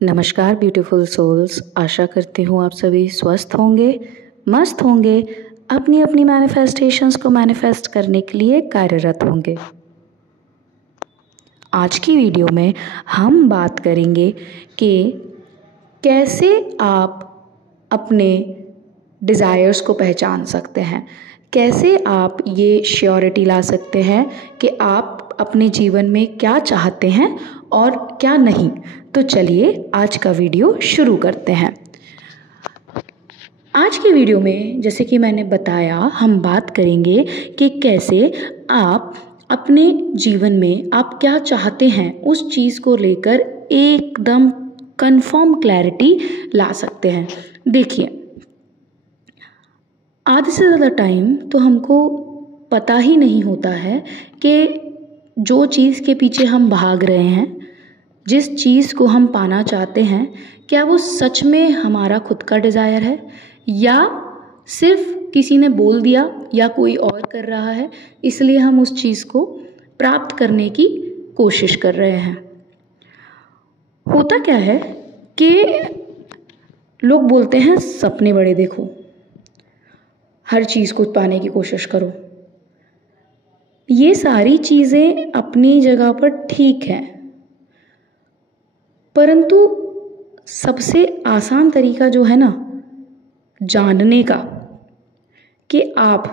नमस्कार beautiful souls, आशा करती हूँ आप सभी स्वस्थ होंगे, मस्त होंगे, अपनी अपनी मैनिफेस्टेशंस को मैनिफेस्ट करने के लिए कार्यरत होंगे। आज की वीडियो में हम बात करेंगे कि कैसे आप अपने डिज़ायर्स को पहचान सकते हैं, कैसे आप ये श्योरिटी ला सकते हैं कि आप अपने जीवन में क्या चाहते हैं और क्या नहीं। तो चलिए आज का वीडियो शुरू करते हैं। आज की वीडियो में जैसे कि मैंने बताया, हम बात करेंगे कि कैसे आप अपने जीवन में आप क्या चाहते हैं उस चीज़ को लेकर एकदम कंफर्म क्लैरिटी ला सकते हैं। देखिए, आधे से ज़्यादा टाइम तो हमको पता ही नहीं होता है कि जो चीज़ के पीछे हम भाग रहे हैं, जिस चीज़ को हम पाना चाहते हैं, क्या वो सच में हमारा खुद का डिज़ायर है या सिर्फ किसी ने बोल दिया या कोई और कर रहा है, इसलिए हम उस चीज़ को प्राप्त करने की कोशिश कर रहे हैं। होता क्या है कि लोग बोलते हैं सपने बड़े देखो, हर चीज़ को पाने की कोशिश करो। ये सारी चीज़ें अपनी जगह पर ठीक हैं, परंतु सबसे आसान तरीका जो है ना जानने का कि आप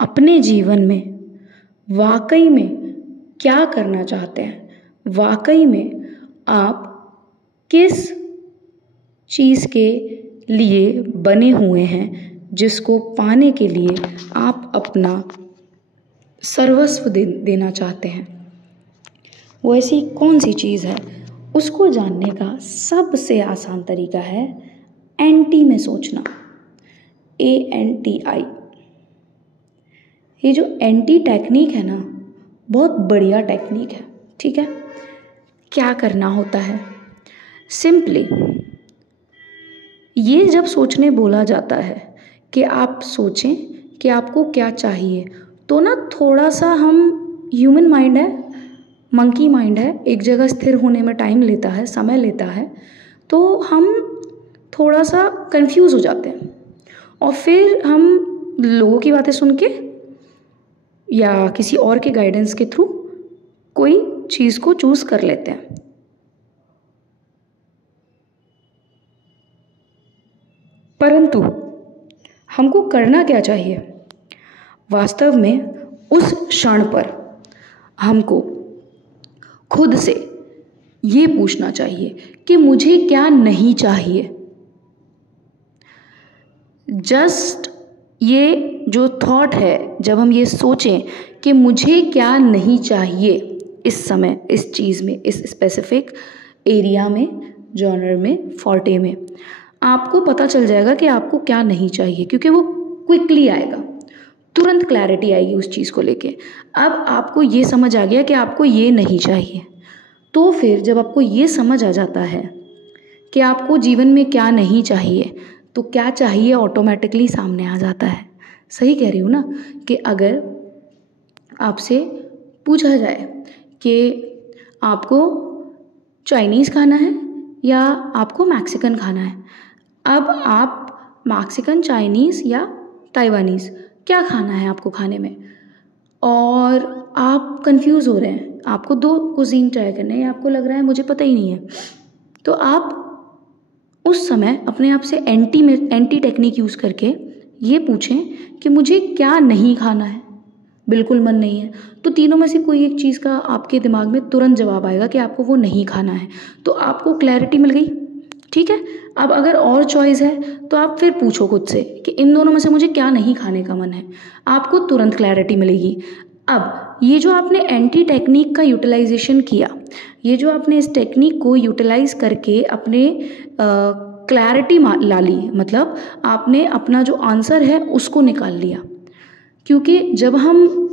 अपने जीवन में वाकई में क्या करना चाहते हैं, वाकई में आप किस चीज़ के लिए बने हुए हैं, जिसको पाने के लिए आप अपना सर्वस्व देना चाहते हैं, वो ऐसी कौन सी चीज़ है, उसको जानने का सबसे आसान तरीका है एंटी में सोचना। ANTI। ये जो एंटी टेक्निक है ना, बहुत बढ़िया टेक्निक है। ठीक है, क्या करना होता है, सिंपली ये जब सोचने बोला जाता है कि आप सोचें कि आपको क्या चाहिए, तो ना थोड़ा सा हम ह्यूमन माइंड है, मंकी माइंड है, एक जगह स्थिर होने में टाइम लेता है, समय लेता है, तो हम थोड़ा सा कंफ्यूज हो जाते हैं और फिर हम लोगों की बातें सुन के या किसी और के गाइडेंस के थ्रू कोई चीज़ को चूज़ कर लेते हैं। परंतु हमको करना क्या चाहिए, वास्तव में उस क्षण पर हमको खुद से ये पूछना चाहिए कि मुझे क्या नहीं चाहिए। जस्ट ये जो थॉट है, जब हम ये सोचें कि मुझे क्या नहीं चाहिए इस समय, इस चीज़ में, इस स्पेसिफिक एरिया में, जॉनर में, फॉर्टे में, आपको पता चल जाएगा कि आपको क्या नहीं चाहिए, क्योंकि वो क्विकली आएगा, तुरंत क्लैरिटी आएगी उस चीज़ को लेके। अब आपको ये समझ आ गया कि आपको ये नहीं चाहिए, तो फिर जब आपको ये समझ आ जाता है कि आपको जीवन में क्या नहीं चाहिए, तो क्या चाहिए ऑटोमेटिकली सामने आ जाता है। सही कह रही हूँ ना, कि अगर आपसे पूछा जाए कि आपको चाइनीज़ खाना है या आपको मैक्सिकन खाना है, अब आप मैक्सिकन, चाइनीज़ या ताइवानीज़ क्या खाना है आपको खाने में, और आप कंफ्यूज हो रहे हैं, आपको 2 कुजीन ट्राई करने हैं, आपको लग रहा है मुझे पता ही नहीं है, तो आप उस समय अपने आप से एंटी टेक्निक यूज़ करके ये पूछें कि मुझे क्या नहीं खाना है, बिल्कुल मन नहीं है, तो तीनों में से कोई एक चीज़ का आपके दिमाग में तुरंत जवाब आएगा कि आपको वो नहीं खाना है, तो आपको क्लैरिटी मिल गई। ठीक है, अब अगर और चॉइस है तो आप फिर पूछो खुद से कि इन दोनों में से मुझे क्या नहीं खाने का मन है, आपको तुरंत क्लैरिटी मिलेगी। अब ये जो आपने एंटी टेक्निक का यूटिलाइजेशन किया, ये जो आपने इस टेक्निक को यूटिलाइज करके अपने क्लैरिटी ला ली, मतलब आपने अपना जो आंसर है उसको निकाल लिया। क्योंकि जब हम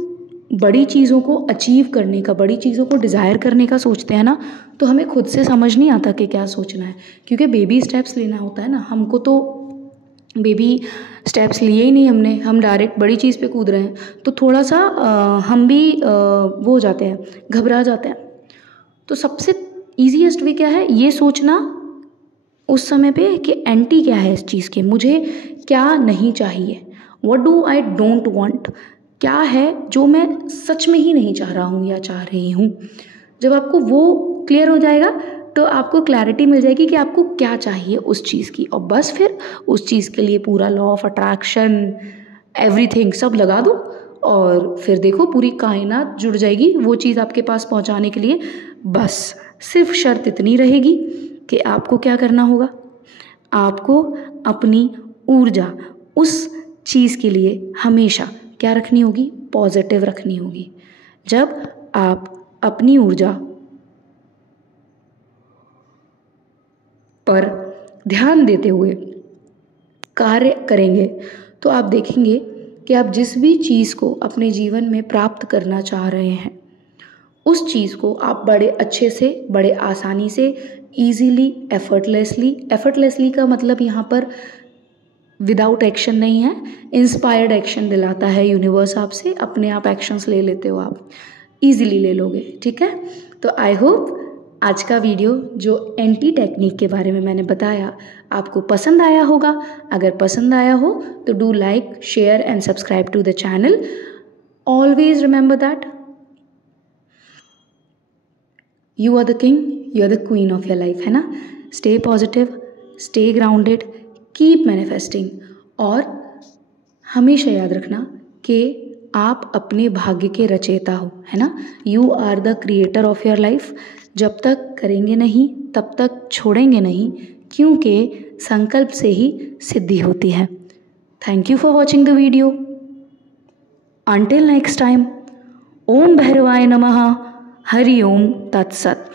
बड़ी चीज़ों को अचीव करने का, बड़ी चीज़ों को डिज़ायर करने का सोचते हैं ना, तो हमें खुद से समझ नहीं आता कि क्या सोचना है, क्योंकि बेबी स्टेप्स लेना होता है ना। हमको तो बेबी स्टेप्स लिए ही नहीं हमने, हम डायरेक्ट बड़ी चीज़ पे कूद रहे हैं, तो थोड़ा सा हम भी वो हो जाते हैं, घबरा जाते हैं। तो सबसे ईजीएस्ट वे क्या है, ये सोचना उस समय पे कि एंटी क्या है इस चीज़ के, मुझे क्या नहीं चाहिए, what do I don't want, क्या है जो मैं सच में ही नहीं चाह रहा हूँ या चाह रही हूँ। जब आपको वो क्लियर हो जाएगा तो आपको क्लैरिटी मिल जाएगी कि आपको क्या चाहिए उस चीज़ की, और बस फिर उस चीज़ के लिए पूरा लॉ ऑफ अट्रैक्शन एवरीथिंग सब लगा दो और फिर देखो पूरी कायनात जुड़ जाएगी वो चीज़ आपके पास पहुंचाने के लिए। बस सिर्फ शर्त इतनी रहेगी कि आपको क्या करना होगा, आपको अपनी ऊर्जा उस चीज़ के लिए हमेशा क्या रखनी होगी, पॉजिटिव रखनी होगी। जब आप अपनी ऊर्जा पर ध्यान देते हुए कार्य करेंगे तो आप देखेंगे कि आप जिस भी चीज़ को अपने जीवन में प्राप्त करना चाह रहे हैं उस चीज़ को आप बड़े अच्छे से, बड़े आसानी से, ईजीली, एफर्टलेसली का मतलब यहाँ पर विदाउट एक्शन नहीं है, इंस्पायर्ड एक्शन दिलाता है यूनिवर्स आपसे, अपने आप एक्शंस ले लेते हो, आप ईजिली ले लोगे। ठीक है, तो आई होप आज का वीडियो जो एंटी टेक्निक के बारे में मैंने बताया आपको पसंद आया होगा। अगर पसंद आया हो तो do like, share and subscribe to the channel. Always remember that you are the king, you are the queen of your life, है ना। Stay positive, stay grounded, keep manifesting, और हमेशा याद रखना कि आप अपने भाग्य के रचयिता हो, है ना। You are the creator of your life. जब तक करेंगे नहीं तब तक छोड़ेंगे नहीं, क्योंकि संकल्प से ही सिद्धि होती है। Thank you for watching the video. Until next time, ओम भैरवाय नमः। हरि ओम तत्सत।